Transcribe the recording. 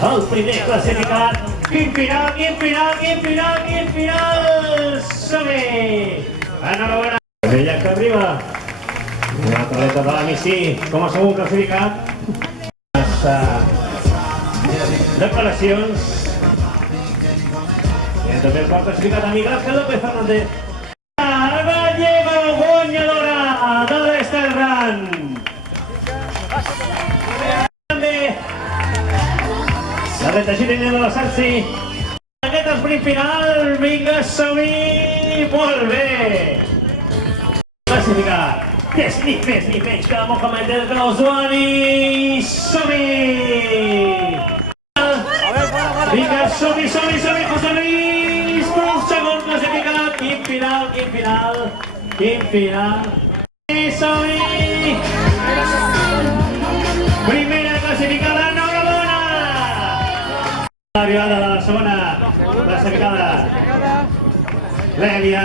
El primer classificat. Quin final, quin final, quin final, quin final! Som-hi! Enhorabona! Ella que arriba. La atleta de l'Amisí com a segon classificat. Les declaracions. I també el quart classificat a Miguel Ángel López Fernández. Gallego, guanyadora de l'Estel Run. També l'atleta xilena de la Sansi. Aquest sprint final, vinga, som-hi! Molt bé! Classificat. És ni més ni menys que Mohamed El Ghazouani. Som-hi! Vinga, som-hi, som-hi, som-hi, José Luis! Prou segon classificat. Quin final, quin final, quin final. Som-hi! Primera classificada, enhorabona! L'arribada de la segona classificada, l'Èlia.